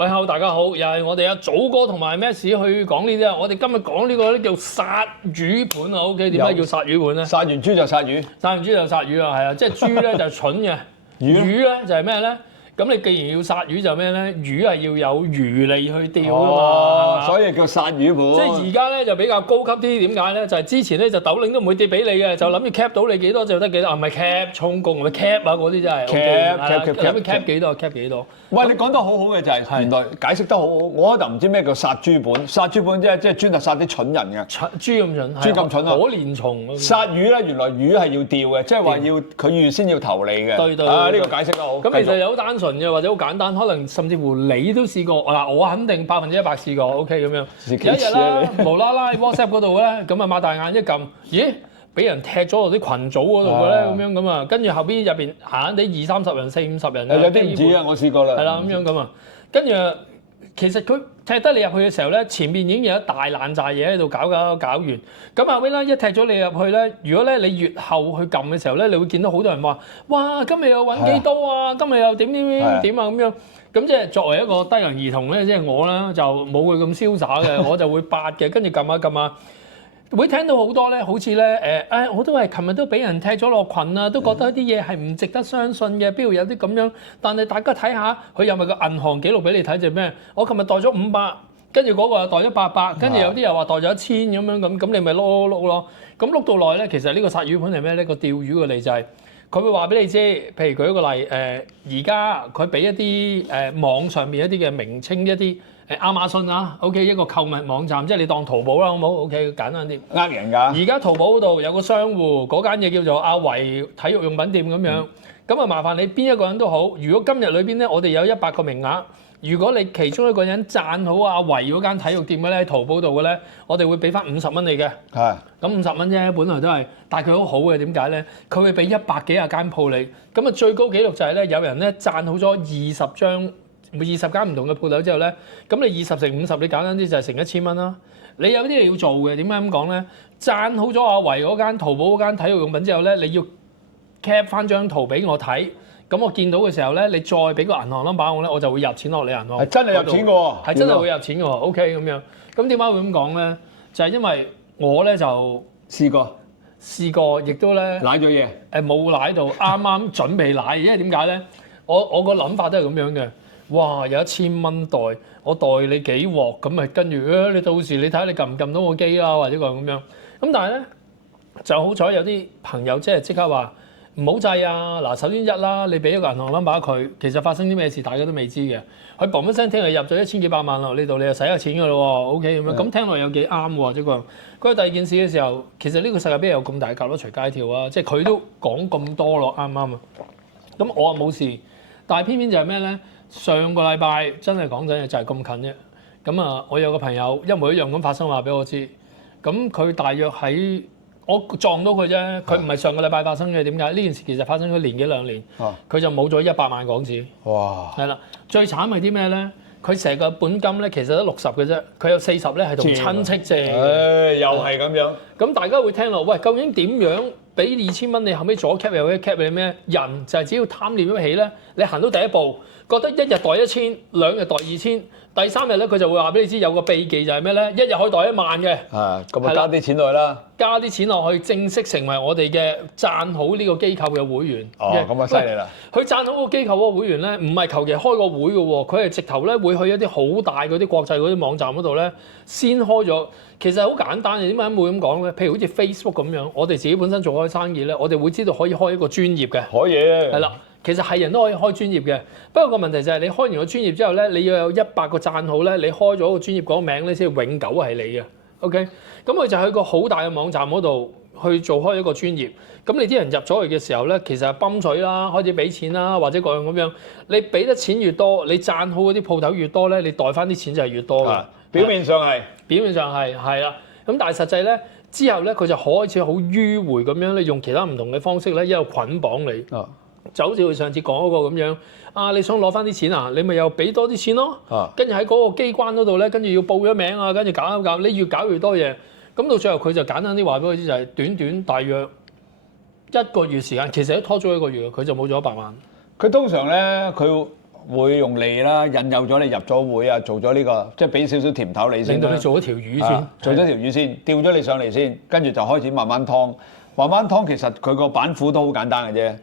喂，Hello，大家好，又係我哋阿祖哥同埋咩事去講呢啲啊？我哋今日講呢個咧叫殺魚盤啊 ，OK？ 點解叫殺魚盤咧？殺完豬就殺魚，殺完豬就殺魚啊，係啊，即係豬咧就係蠢嘅，魚咧就係咩咧？咁你既然要殺魚就咩咧？魚係要有魚脷去釣㗎嘛，所以叫殺魚盤。即係而家咧就比較高級啲，點解咧？就係之前咧就斗零都唔會跌俾你嘅，就諗住 cap 到你幾多就得幾多，唔係 cap 充公，咪 cap 啊嗰啲真係 cap 幾多 cap 幾多。喂，你講得好好嘅就係原來解釋得好好，我就唔知咩叫殺豬盤。殺豬盤即係專係殺啲蠢人嘅。豬咁蠢，豬咁蠢啊！可憐蟲。殺魚咧，原來魚係要釣嘅，即係話要佢預先要投你嘅。對。呢個解釋得好。咁其實有好單純嘅，或者好簡單，可能甚至乎你都試過嗱，我肯定100%試過 ，OK 咁樣。有一日啦，無啦啦喺 WhatsApp 嗰度咧，咁啊擘大眼一撳，咦？俾人踢咗落啲群組嗰度嘅咧，咁樣咁啊，跟住後邊入邊閒閒地20-30人、40-50人，有啲唔止啊，我試過啦。係啦，咁樣咁啊，跟住其實佢踢得你入去嘅時候咧，前面已經有一大爛炸嘢喺度搞完，咁後尾咧一踢咗你入去咧，如果咧你越後去撳嘅時候咧，你會見到好多人話：哇，今日又揾幾多啊？今日又點啊咁樣。咁即係作為一個低能兒童咧，即係我咧就冇佢咁瀟灑嘅，我就會八嘅，跟住撳下撳下。會聽到好多咧，好似咧我都係琴日都俾人踢咗落群啊，都覺得啲嘢係唔值得相信嘅，邊度有啲咁樣？但係大家睇下，佢有咪個銀行記錄俾你睇就咩？我琴日袋咗500，跟住嗰個又袋咗800，跟住有啲又話袋咗1000咁你咪碌咯。咁碌到耐咧，其實呢個殺魚盤係咩咧？個釣魚嘅例就係佢會話俾你知，譬如舉一個例而家佢俾一啲網上面一啲嘅名稱一啲。亞馬遜啊 ，OK 一個購物網站，即係你當淘寶啦，好唔好 ？OK 簡單啲。呃人㗎。而家淘寶嗰度有個商戶，嗰間嘢叫做阿維體育用品店咁樣。咁啊，麻煩你邊一個人都好，如果今日裏邊咧，我哋有100個名額，如果你其中一個人讚好阿維嗰間體育店嘅咧，喺淘寶度嘅咧，我哋會俾翻50蚊你嘅。係。咁50蚊啫，本來都係，但係佢好好嘅，點解咧？佢會俾100幾廿間鋪你。咁啊，最高紀錄就係咧，有人咧讚好咗20張。每20間唔同嘅鋪頭之後咧，咁你20乘50，你簡單啲就係成1000蚊啦。你有啲嘢要做嘅，點解咁講咧？讚好咗阿維嗰間淘寶嗰間體育用品之後咧，你要 cap 翻張圖俾我睇，咁我見到嘅時候咧，你再俾個銀行 number 我咧，我就會入錢落你銀行。係真係入錢嘅喎，係真係會入錢嘅喎。OK 咁樣，咁點解會咁講咧？就係因為我咧就試過，亦都咧舐咗嘢。冇舐到，啱啱準備舐，因為點解咧？我個諗法都係咁樣嘅。哇！有1000蚊袋，我袋你幾鑊咁咪跟住你到時你睇下你撳唔撳到個機啦，或者個咁樣。咁但係咧就好彩有啲朋友即刻話唔好制啊！嗱，首先一啦，你俾一個銀行 number 佢，其實發生啲咩事大家都未知嘅。佢嘣一聲聽日入咗1000幾百萬落呢度，你就使咗錢㗎咯喎。OK 咁樣，咁聽落有幾啱喎，即係佢第二件事嘅時候，其實呢個世界邊有咁大嚿都隨街跳啊！即係佢都講咁多咯，啱唔啱啊？咁我啊冇事，但係偏偏就係咩咧？上個禮拜真係講真嘅就係咁近啫，咁啊我有個朋友一模一樣咁發生話俾我知，咁佢大約喺我撞到佢啫，佢唔係上個禮拜發生嘅，點解？呢件事其實發生咗年幾兩年，佢就冇咗100萬港紙。哇！係啦，最慘係啲咩咧？佢成個本金咧其實得60嘅啫，佢有40咧係同親戚借嘅。又係咁樣。咁大家會聽落，喂，究竟點樣俾2000蚊你後尾左 cap 右 cap 你咩？人就係只要貪念咗起咧，你行到第一步。覺得1日袋1000，2日袋2000，第3日咧佢就會話俾你知有個秘技就係咩咧？1日可以袋1萬嘅。咁啊加啲錢落去啦。加啲錢落去，正式成為我哋嘅讚好呢個機構嘅會員。咁啊犀利啦！佢讚好個機構嗰個會員咧，唔係求其開個會嘅喎，佢係直頭咧會去一啲好大嗰啲國際嗰啲網站嗰度咧，先開咗。其實好簡單嘅，點解會咁講咧？譬如好似 Facebook 咁樣，我哋自己本身做開生意咧，我哋會知道可以開一個專業嘅。可以。係啦。其實係人都可以開專業嘅，不過個問題就係你開完個專業之後咧，你要有100個讚好咧，你開咗個專業嗰個名咧先永久係你嘅。OK，咁佢就喺個好大嘅網站嗰度去做開一個專業。咁你啲人入咗去嘅時候咧，其實係泵水啦，開始俾錢啦，或者各樣咁樣。你俾得錢越多，你讚好嗰啲鋪頭越多咧，你袋翻啲錢就係越多嘅。表面上係啦。咁但係實際咧之後咧，佢就開始好迂迴咁樣咧，用其他唔同嘅方式咧，一路捆綁你。就好似佢上次講嗰個咁樣，你想攞翻啲錢啊？你咪又俾多啲錢咯。跟住喺嗰個機關嗰度咧，跟住要報咗名啊，跟住搞，你越搞越多嘢。咁到最後佢就簡單啲話俾我知，就係短短大約1個月時間，其實都拖咗1個月，佢就冇咗100萬。佢通常咧，佢會用脷啦引誘咗你入咗會啊，做咗呢個即係俾少少甜頭你先啦，令到你做咗條魚先，做咗條魚先，吊咗你上嚟先，跟住就開始慢慢劏。慢慢劏其實佢個板斧都好簡單嘅啫。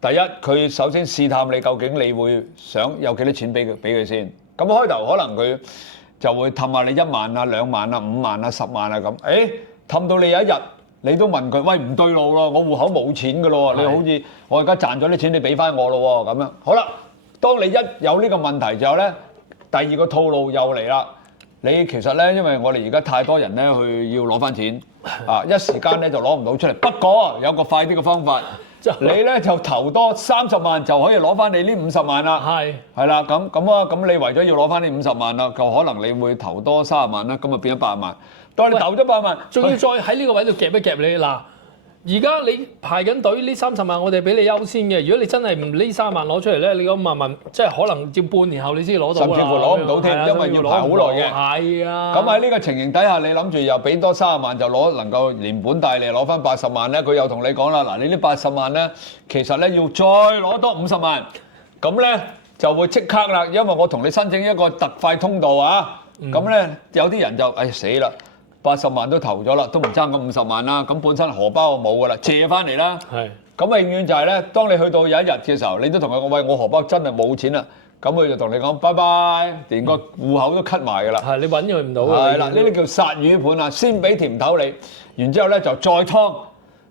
第一，佢首先試探你究竟你會想有幾多錢俾佢先。咁開頭可能佢就會氹下你1萬啊、2萬啊、5萬啊、10萬啊咁。氹到你有一日你都問佢，喂唔對路咯，我戶口冇錢㗎咯，你好似我而家賺咗啲錢，你俾翻我咯喎咁樣。好啦，當你一有呢個問題之後咧，第二個套路又嚟啦。你其實咧，因為我哋而家太多人咧去要攞翻錢啊，一時間咧就攞唔到出嚟。不過有個快啲嘅方法。你咧就投多30萬就可以攞翻你呢50萬啦。係啦，咁你為咗要攞翻呢50萬啦，就可能你會投多30萬啦，咁啊變咗80萬。當你投咗80萬，仲要再喺呢個位度夾一夾你嗱。而家你排緊隊呢30萬，我哋俾你優先嘅。如果你真係唔呢30萬攞出嚟咧，你嗰50萬即係可能要半年後你先攞到，甚至乎攞唔到添，因為要排好耐嘅。係啊。咁喺呢個情形底下，你諗住又俾多30萬就能夠連本帶利攞翻80萬咧，佢又同你講啦，嗱你呢80萬咧，其實咧要再攞多50萬，咁咧就會即刻啦，因為我同你申請一個特快通道啊。咁咧有啲人就死啦。80萬都投咗啦，都唔爭咁50萬啦。咁本身荷包我冇噶啦，借翻嚟啦。咁永遠就係咧，當你去到有一日嘅時候，你都同佢講：喂，我荷包真係冇錢啦。咁佢就同你講：拜拜，連個戶口都 cut 埋噶啦。你揾佢唔到。係啦，呢啲叫殺魚盤啊！先俾甜頭你，然之後咧就再劏。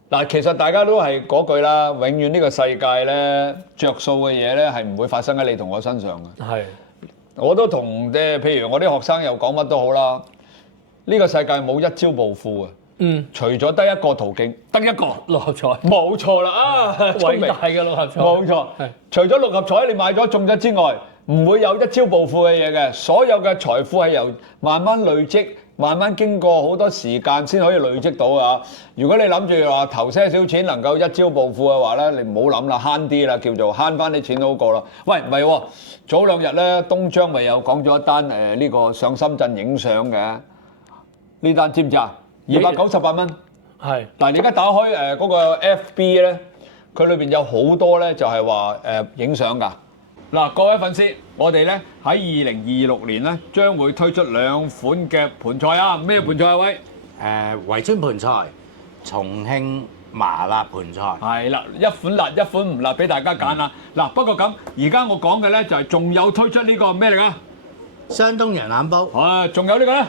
嗱，其實大家都係嗰句啦，永遠呢個世界咧着數嘅嘢咧係唔會發生喺你同我身上嘅。我都同譬如我啲學生又講乜都好啦。呢個世界冇一朝暴富啊！除咗得一個途徑，得一個六合彩，冇錯啦啊！偉大嘅六合彩，冇錯。除咗六合彩你買咗中咗之外，唔會有一朝暴富嘅嘢嘅。所有嘅財富係由慢慢累積，慢慢經過好多時間先可以累積到啊！如果你諗住話投些少錢能夠一朝暴富嘅話咧，你唔好諗啦，慳啲啦，叫做慳翻啲錢好過啦。喂，唔係喎，早2日咧，東張咪有講咗一單呢個上深圳影相嘅。呢單知唔知啊？298蚊。嗱，你而家打開嗰個 FB 咧，佢裏邊有好多咧就係話影相㗎。嗱，各位粉絲，我哋咧喺2026年咧將會推出2款嘅盤菜啊！咩盤菜啊？喂，圍村盤菜、重慶麻辣盤菜。係啦，一款辣，一款唔辣，俾大家揀啦。嗱，不過咁，而家我講嘅咧就係仲有推出呢個咩嚟㗎？雙冬羊腩煲。仲有呢個咧？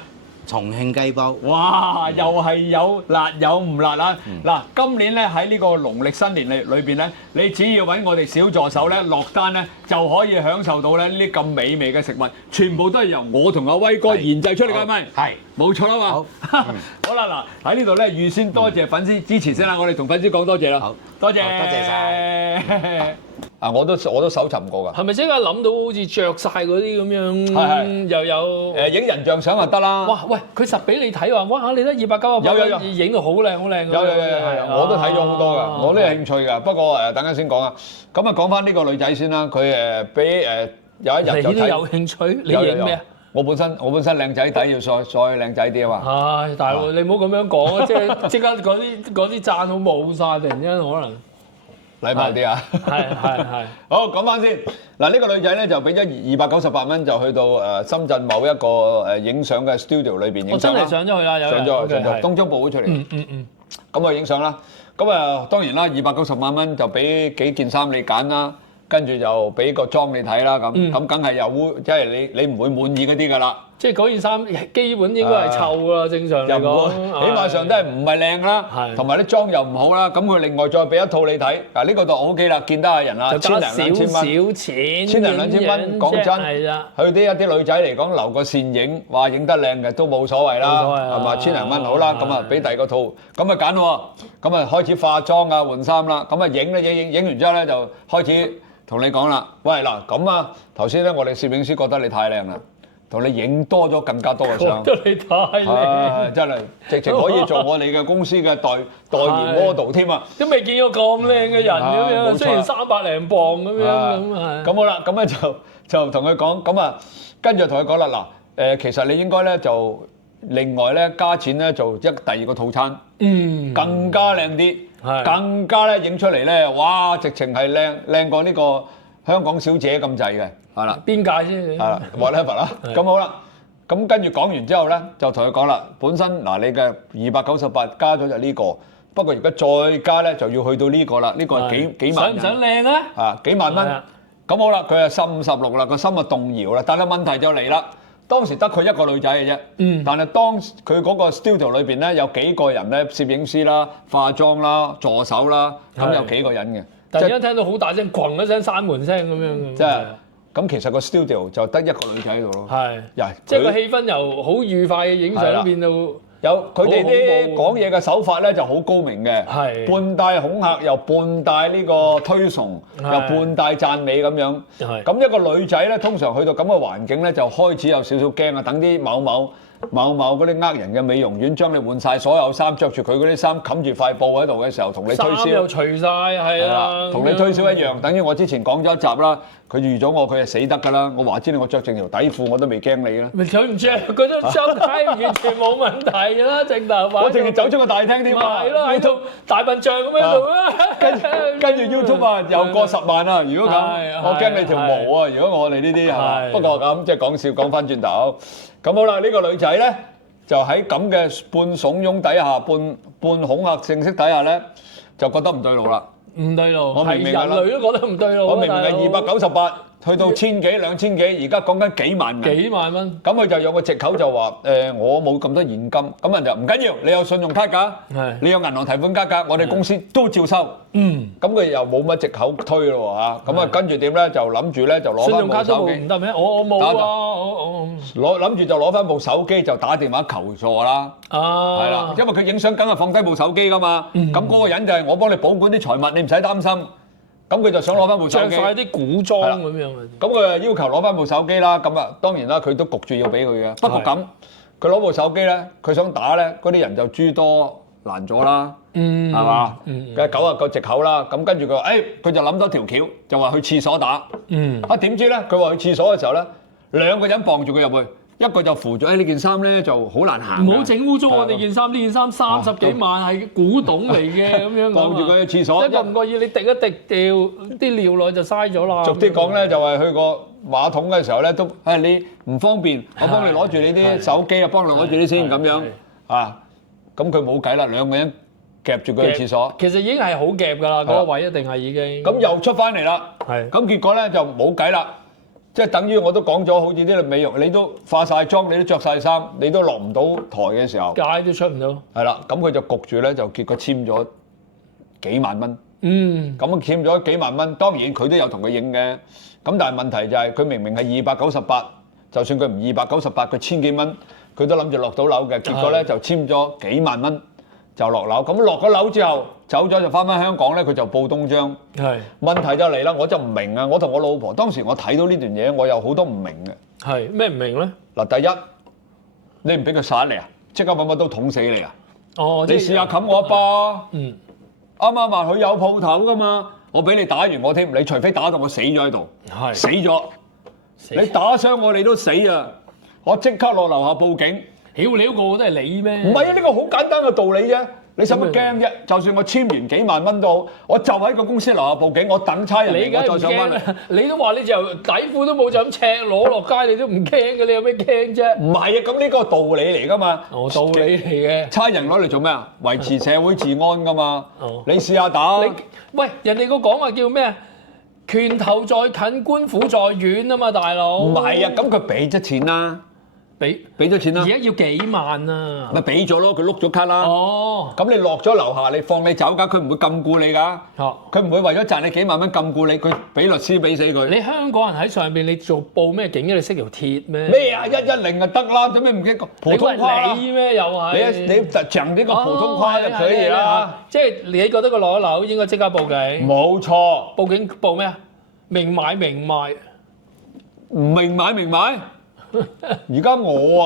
重慶雞煲，哇！又係有辣有唔辣啊！嗱，今年咧喺呢個農曆新年裏邊咧，你只要揾我哋小助手咧落單咧，就可以享受到咧呢啲咁美味嘅食物，全部都係由我同阿威哥研製出嚟㗎，係咪？係，冇錯啦嘛。好啦，嗱喺呢度咧預先多謝粉絲支持先啦，我哋同粉絲講多謝啦。好，多謝，多謝晒。啊！我都搜尋過㗎。係咪即刻諗到好似着晒嗰啲咁樣？又有影人像相就得啦。哇！喂，佢實俾你睇話，哇！你得298蚊，影到好靚好靚。有，我都睇咗好多㗎，我都有興趣㗎。不過等陣先講啊。咁啊講翻呢個女仔先啦，佢俾有一日就睇。你都有興趣？你影咩啊？我本身靚仔底，要再靚仔啲啊嘛。唉，大佬你唔好咁樣講啊！即刻嗰啲讚好冇晒，突然間可能。禮貌啲啊！係。好，講翻先。嗱，呢個女仔咧就俾咗298蚊，就去到深圳某一個影相嘅 studio 裏邊影相啦。我真係上咗去啦，上咗東張報咗出嚟。咁啊影相啦。咁啊當然啦，298萬蚊就俾幾件衫你揀啦，跟住就俾個妝你睇啦。咁梗係有即係你唔會滿意嗰啲㗎啦。即係嗰件衫基本應該係臭㗎，正常嚟講，起碼上都係唔係靚啦，同埋啲妝又唔好啦。咁佢另外再俾一套你睇，嗱呢個就 OK 啦，見得下人啦，就加少少錢，千零兩千蚊，講真，佢啲一啲女仔嚟講留個線影，話影得靚嘅都冇所謂啦，係嘛？千零蚊好啦，咁啊俾第二個套，咁啊揀喎，咁啊開始化妝啊換衫啦，咁啊影完之後咧就開始同你講啦，喂嗱咁啊頭先咧我哋攝影師覺得你太靚啦。同你影多咗更加多嘅相，覺得你太靚，真係直情可以做我哋嘅公司嘅代言 model 添啊！都未見過咁靚嘅人咁樣，雖然300零磅咁樣咁係。咁好啦，咁咧就同佢講，咁啊跟住同佢講啦，嗱其實你應該咧就另外咧加錢咧做第二個套餐，更加靚啲，更加咧影出嚟咧，哇！直情係靚過呢個香港小姐咁滯嘅。係啦，邊界先？係啦，whatever 啦。咁好啦，咁跟住講完之後咧，就同佢講啦，本身嗱你嘅298加咗就呢個，不過而家再加咧就要去到呢個啦，呢個係幾萬人。想唔想靚啊？啊，幾萬蚊。咁好啦，佢係心16啦，個心啊動搖啦。但係問題就嚟啦，當時得佢一個女仔嘅啫。但係當佢嗰個 studio 裏邊咧有幾個人咧，攝影師啦、化妝啦、助手啦，咁有幾個人嘅。突然間聽到好大聲，咣一聲閂門聲咁樣。即係咁，其實個 studio 就得一個女仔喺度咯。係。即係個氣氛由好愉快嘅影相變到。有佢哋啲講嘢嘅手法咧就好高明嘅，半帶恐嚇又半帶呢個推崇，又半帶讚美咁樣。咁一個女仔咧，通常去到咁嘅環境咧，就開始有少少驚啊！等啲某某嗰啲呃人嘅美容院將你換晒所有衫，着住佢嗰啲衫冚住塊布喺度嘅時候，同你推銷。衫又除晒，係啊，同你推銷一樣。等於我之前講咗一集啦，佢預咗我，佢係死得㗎啦。我話知你，我着正條底褲我都未驚你啦。佢唔着，佢都周街完全冇問題㗎啦，正頭髮。我淨係走出個大廳添啊！係咯，喺度大笨象咁喺度啊！跟住 YouTube 啊，又過10萬啦！如果咁，我驚你條毛啊！如果我哋呢啲係，不過咁即係講笑，講翻轉頭。咁好啦，呢個女仔咧就喺咁嘅半慫恿底下，半恐嚇性質底下咧，就覺得唔對路啦。唔對路，我明明係人類都覺得唔對路。我明明係298，去到1000幾、2000幾，而家講緊幾萬銀。幾萬蚊。咁佢就有個藉口就話我冇咁多現金，咁人就唔緊要，你有信用卡㗎，你有銀行提款卡㗎，我哋公司都照收。咁佢又冇乜藉口推咯嚇，咁啊跟住點咧就諗住咧就攞翻部手機。唔得咩？我冇啊，諗住就攞翻部手機就打電話求助啦。係啦，因為佢影相梗係放低部手機㗎嘛。咁嗰個人就係我幫你保管啲財物，你唔使擔心。咁佢就想攞翻部手機，著曬啲古裝咁樣。咁佢要求攞翻部手機啦。咁啊，當然啦，佢都焗住要俾佢嘅。不過咁，佢攞部手機咧，佢想打咧，嗰啲人就諸多難阻啦，係嘛？梗係9個藉口啦。咁跟住佢話，佢就諗咗條橋，就話去廁所打。點知咧，佢話去廁所嘅時候咧，2個人綁住佢入去。一個就扶咗，呢件衫咧就好難行。唔好整污糟我哋件衫，呢件衫30幾萬係古董嚟嘅咁樣。綁住佢去廁所，一個唔覺意你滴一滴掉啲尿落去就嘥咗啦。逐啲講咧，就係去個馬桶嘅時候咧，都你唔方便，我幫你攞住你啲手機啊，幫你攞住啲先咁樣啊。咁佢冇計啦，2個人夾住佢去廁所。其實已經係好夾㗎啦，嗰個位一定係已經。咁又出翻嚟啦。咁結果咧就冇計啦。即係等於我都講咗，好似啲美容，你都化晒妝，你都着晒衫，你都落唔到台嘅時候，街都出唔到。係啦，咁佢就焗住咧，就結果簽咗幾萬蚊。咁簽咗幾萬蚊，當然佢都有同佢影嘅。咁但係問題就係佢明明係298，就算佢唔298，佢1000幾蚊，佢都諗住落到樓嘅。結果咧就簽咗幾萬蚊就落樓。咁落咗樓之後，走咗就翻香港咧，佢就報東張。問題就嚟啦，我就唔明啊！我同我老婆當時我睇到呢段嘢，我有好多唔明嘅。咩唔明咧？嗱，第一，你唔俾佢殺你啊？即刻揾把刀捅死你啊！你試下冚我一巴。啱啱話佢有鋪頭噶嘛，我俾你打完我添，你除非打到我死咗喺度，死咗，你打傷我你都死啊！我即刻落樓下報警。屌你嗰個都係你咩？唔係啊，呢個好簡單嘅道理啫。你使乜驚啫？就算我簽完幾萬蚊都好，我就喺個公司樓下報警，我等差人嚟，我再上翻嚟。你都話你就底褲都冇，就咁赤裸落街，你都唔驚嘅，你有咩驚啫？唔係啊，咁呢個道理嚟噶嘛。道理嚟嘅。差人攞嚟做咩啊？維持社會治安噶嘛。你試下打。喂，人哋個講話叫咩啊？拳頭在近，官府在遠啊嘛，大佬。唔係啊，咁佢俾咗錢啦。俾咗錢啦！而家要幾萬啊？咪俾咗咯，佢碌咗卡啦。咁你落咗樓下，你放你走㗎，佢唔會禁錮你㗎。佢唔會為咗賺你幾萬蚊禁錮你，佢俾律師俾死佢。你香港人喺上邊，你做報咩警？你識條鐵咩？咩啊？110就得啦，做咩唔記得普通話？你咩又係？你講呢個普通話就可以啦。即係你覺得佢落咗樓應該即刻報警？冇錯。報警報咩啊？明買明賣。唔明買明賣？而家我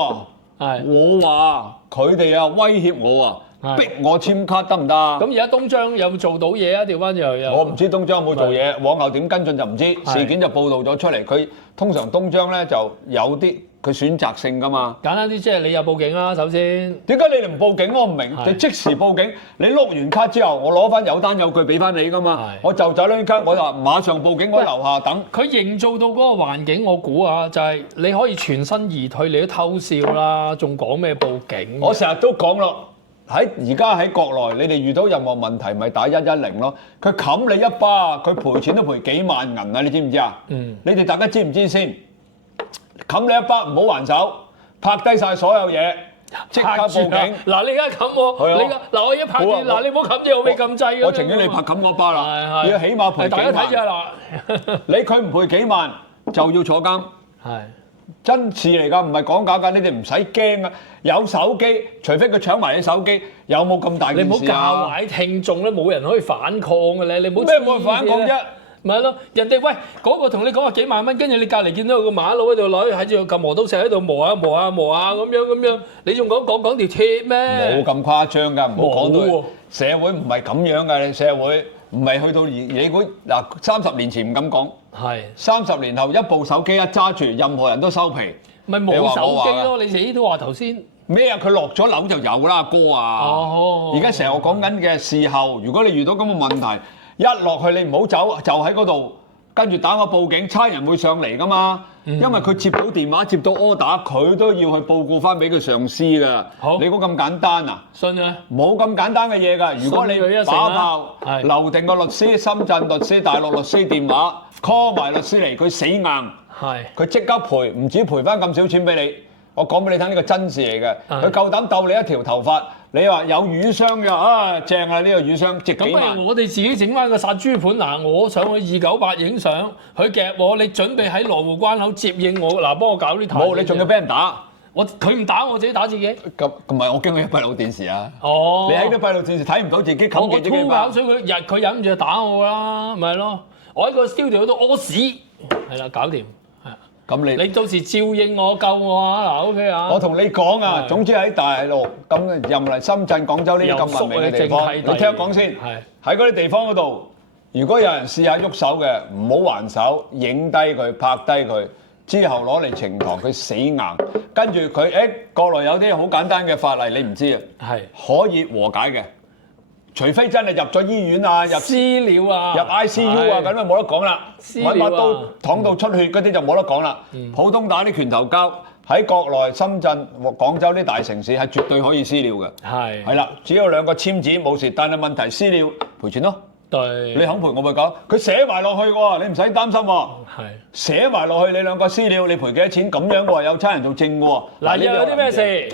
話佢哋啊威脅我啊，逼我簽卡得唔得？咁而家東張有冇做到嘢啊？調翻又我唔知東張有冇做嘢，往後點跟進就唔知。事件就報導咗出嚟，佢通常東張咧就有啲佢選擇性㗎嘛。簡單啲，即係你有報警啦，首先。點解你哋唔報警？我唔明。係就即時報警，你碌完卡之後，我攞翻有單有據俾翻你㗎嘛係。我就走呢卡，我就馬上報警，我喺樓下等。佢營造到嗰個環境，我估啊，就係你可以全身而退，你都偷笑啦，仲講咩報警？我成日都講咯，而家喺國內，你哋遇到任何問題咪打110咯。佢冚你一巴，佢賠錢都賠幾萬銀啊！你知唔知啊？你哋大家知唔知先？冚你一巴唔好還手，拍低晒所有嘢，即刻報警。嗱，你而家冚我，係啊你而家嗱我一拍住，好啊嗱你唔好冚住我未撳掣咁樣我情願你拍冚我巴啦，係要起碼賠大家睇幾萬。住啦，你佢唔賠幾萬就要坐監。係真事嚟㗎，唔係講假㗎，你哋唔使驚啊！有手機，除非佢搶埋你手機，有冇咁大件你唔好教事啊？壞聽眾咧，冇人可以反抗嘅咧，你唔好咩冇人反抗啫？咪係咯，人哋喂嗰個同你講話幾萬蚊，跟住你隔離見到有個馬佬喺度攞喺度撳磨刀石喺度磨下咁樣，你仲講條鐵咩？冇咁誇張㗎，唔好講冇喎到社會唔係咁樣㗎，你社會唔係去到你估嗱30年前唔敢講係，30年後一部手機一揸住，任何人都收皮。咪冇手機咯？你自己都話頭先。咩啊？佢落咗樓就有啦，哥啊！哦而家成日我講緊嘅事後，如果你遇到咁嘅問題，一落去你唔好走，就喺嗰度，跟住打個報警，差人會上嚟噶嘛。因為佢接到電話、接到 order，佢都要去報告翻俾佢上司㗎。好你估咁簡單啊？信啊！冇咁簡單嘅嘢㗎。如果你信佢一成打啦炮係留定個律師、深圳律師、大陸律師電話 call 埋律師嚟，佢死硬，係佢即刻賠，唔止賠翻咁少錢俾你。我講俾你聽，呢個真事嚟嘅。係佢夠膽鬥你一條頭髮，你話有瘀傷嘅啊，正啊！呢個瘀傷值幾咁咪萬。我哋自己整翻個殺豬盤嗱，我上去298影相，佢夾我，你準備喺羅湖關口接應我嗱，幫我搞呢壇。冇，你仲要俾人打。佢唔打我自己打自己。咁唔係我驚佢閉路電視啊！哦，你喺啲閉路電視睇唔到自己我冚幾隻吐口水，佢忍唔住就打我啦，咪係咯。我喺個 studio 度屙屎，係啦，搞掂。咁你到時照應我救我啊！嗱，OK 啊。我同你講啊，係總之喺大陸咁任嚟深圳、廣州呢啲咁文明嘅地方，又你聽我講先。係喺嗰啲地方嗰度，如果有人試下喐手嘅，唔好還手，影低佢，拍低佢，之後攞嚟呈堂，佢死硬。跟住佢國內有啲好簡單嘅法例，你唔知啊，係可以和解嘅，除非真係入咗醫院啊，入私了啊，入 ICU 啊，咁就冇得講啦。私了啊揾把刀捅到出血嗰啲就冇得講啦。普通打啲拳頭交喺國內、深圳、廣州啲大城市係絕對可以私了嘅。係係啦，只要兩個簽字冇事，但係問題私了賠錢咯。對，你肯賠我咪講，佢寫埋落去喎，你唔使擔心喎。係寫埋落去，你兩個私了，你賠幾多錢咁樣喎？有差人做證喎。嗱，又有啲咩事？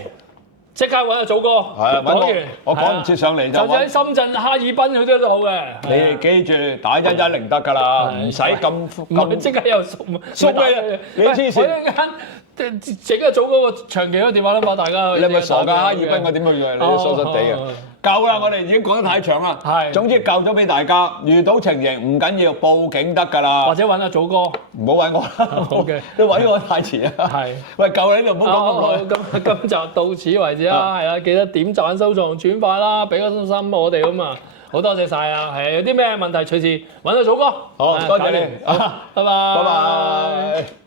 即刻揾阿祖哥。係啊，揾講完，我講唔切上嚟就就算喺揾。深圳哈爾濱佢都好嘅。你哋記住打110得㗎啦，唔使咁唔係即刻又縮縮咩你黐線我一陣間整個祖哥個長期嗰個電話 number，大家你係咪傻㗎？哈爾濱我點去約你都疏疏地嘅。夠啦，我哋已經講得太長啦。係總之夠咗俾大家，遇到情形唔緊要，報警得㗎啦。或者揾阿祖哥。唔好揾我啦。 OK 你揾我太遲啦。係。喂，夠啦，呢度唔好講咁耐。咁今集到此為止啦，係啊，記得點讚、收藏、轉發啦，俾個心我哋咁啊，好多謝晒啊！係有啲咩問題隨時揾阿祖哥。好，多謝你。拜拜。拜拜。